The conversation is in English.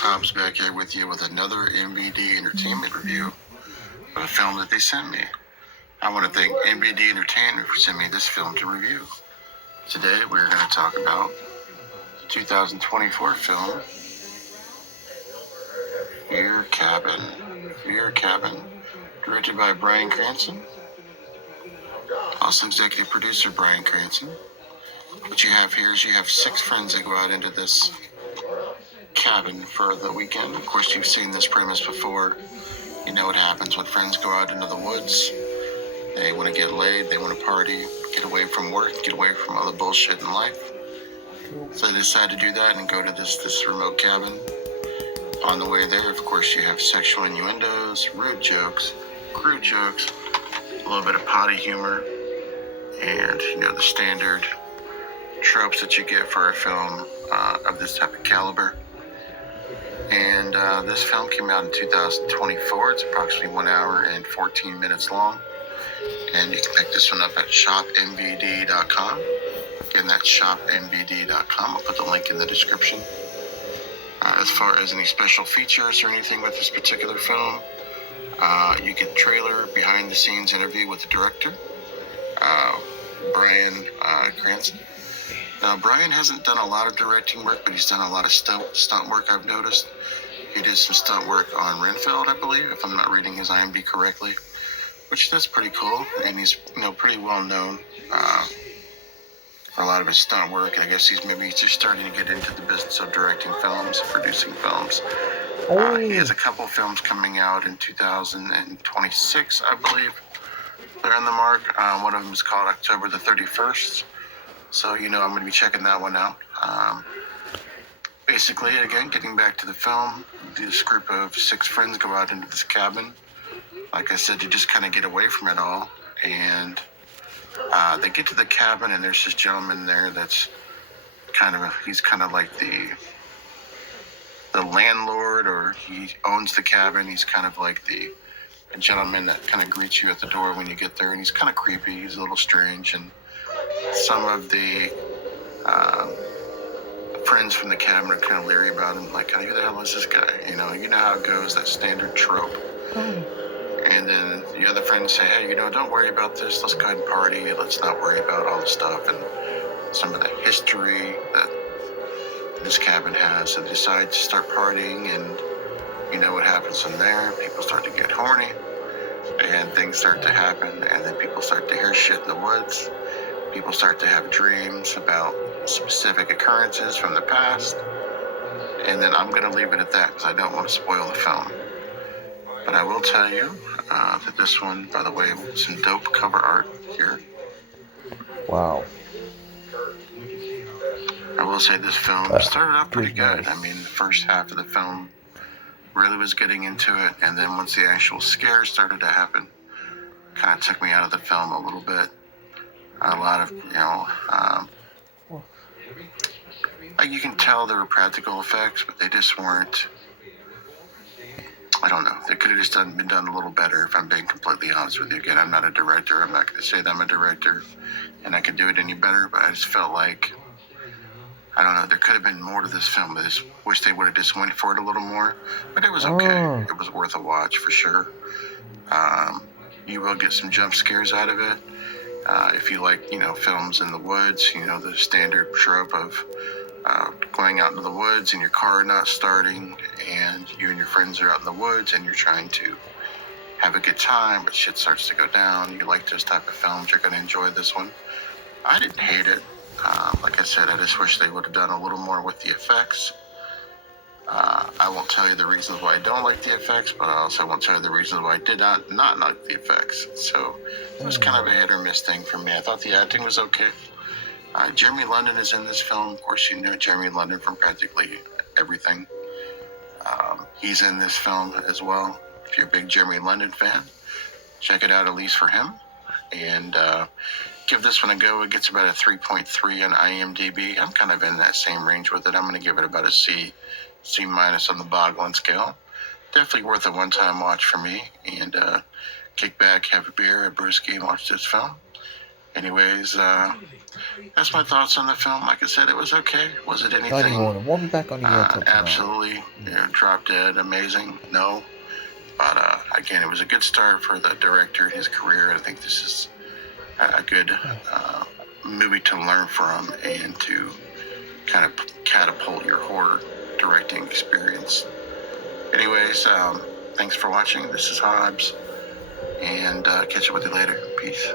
Hobbs back here with you with another MVD Entertainment review of a film that they sent me. I want to thank MVD Entertainment for sending me this film to review. Today we're going to talk about the 2024 film Fear Cabin. Fear Cabin, directed by Bryan Cranston. Also executive producer Bryan Cranston. What you have here is you have 6 friends that go out into this cabin for the weekend. Of course, you've seen this premise before. You know what happens when friends go out into the woods. They want to get laid, they want to party, get away from work, get away from all the bullshit in life. So they decide to do that and go to this remote cabin. On the way there, of course, you have sexual innuendos, rude jokes, crude jokes, a little bit of potty humor, and, the standard tropes that you get for a film of this type of caliber. And this film came out in 2024. It's approximately 1 hour and 14 minutes long. And you can pick this one up at shopmvd.com. Again, that's shopmvd.com. I'll put the link in the description. As far as any special features or anything with this particular film, you get trailer, behind the scenes interview with the director, Bryan Cranston. Now, Bryan hasn't done a lot of directing work, but he's done a lot of stunt work, I've noticed. He did some stunt work on Renfield, I believe, if I'm not reading his IMDb correctly, which that's pretty cool. And he's, pretty well known for a lot of his stunt work. I guess he's just starting to get into the business of directing films, producing films. He has a couple films coming out in 2026, I believe. They're on the mark. One of them is called October the 31st. So, I'm going to be checking that one out. Basically, again, getting back to the film, this group of 6 friends go out into this cabin. Like I said, to just kind of get away from it all. And they get to the cabin, and there's this gentleman there that's he's kind of like the landlord, or he owns the cabin. He's kind of like the gentleman that kind of greets you at the door when you get there. And he's kind of creepy. He's a little strange. And some of the friends from the cabin are kind of leery about him, like, who the hell is this guy? You know how it goes, that standard trope. And then the other friends say, hey, don't worry about this. Let's go ahead and party. Let's not worry about all the stuff and some of the history that this cabin has. So they decide to start partying, and what happens from there. People start to get horny, and things start to happen, and then people start to hear shit in the woods. People start to have dreams about specific occurrences from the past. And then I'm going to leave it at that because I don't want to spoil the film. But I will tell you that this one, by the way, some dope cover art here. Wow. I will say this film started out pretty good. I mean, the first half of the film really was getting into it. And then once the actual scare started to happen, kind of took me out of the film a little bit. A lot of, like you can tell there were practical effects, but they just weren't, I don't know. They could have just been done a little better, if I'm being completely honest with you. Again, I'm not a director. I'm not going to say that I'm a director and I could do it any better, but I just felt like, I don't know, there could have been more to this film. I just wish they would have just went for it a little more, but it was okay. It was worth a watch for sure. You will get some jump scares out of it. If you like, films in the woods, the standard trope of going out into the woods and your car not starting, and you and your friends are out in the woods and you're trying to have a good time, but shit starts to go down. You like those type of films, you're going to enjoy this one. I didn't hate it. Like I said, I just wish they would have done a little more with the effects. I won't tell you the reasons why I don't like the effects, but I also won't tell you the reasons why I did not like the effects. So it was kind of a hit or miss thing for me. I thought the acting was okay. Jeremy London is in this film. Of course, you know Jeremy London from practically everything. He's in this film as well. If you're a big Jeremy London fan, check it out, at least for him. And give this one a go. It gets about a 3.3 on IMDb. I'm kind of in that same range with it. I'm going to give it about a C minus on the Boglin scale. Definitely worth a one-time watch for me. And kick back, have a beer, a brewski, and watch this film. Anyways, that's my thoughts on the film. Like I said, it was okay. Was it Tiny anything Warner, we'll be back on the air till tonight. absolutely drop dead amazing? No. But again, it was a good start for the director in his career. I think this is a good movie to learn from and to kind of catapult your horror directing experience. Anyways, thanks for watching. This is Hobbs, and catch up with you later. Peace.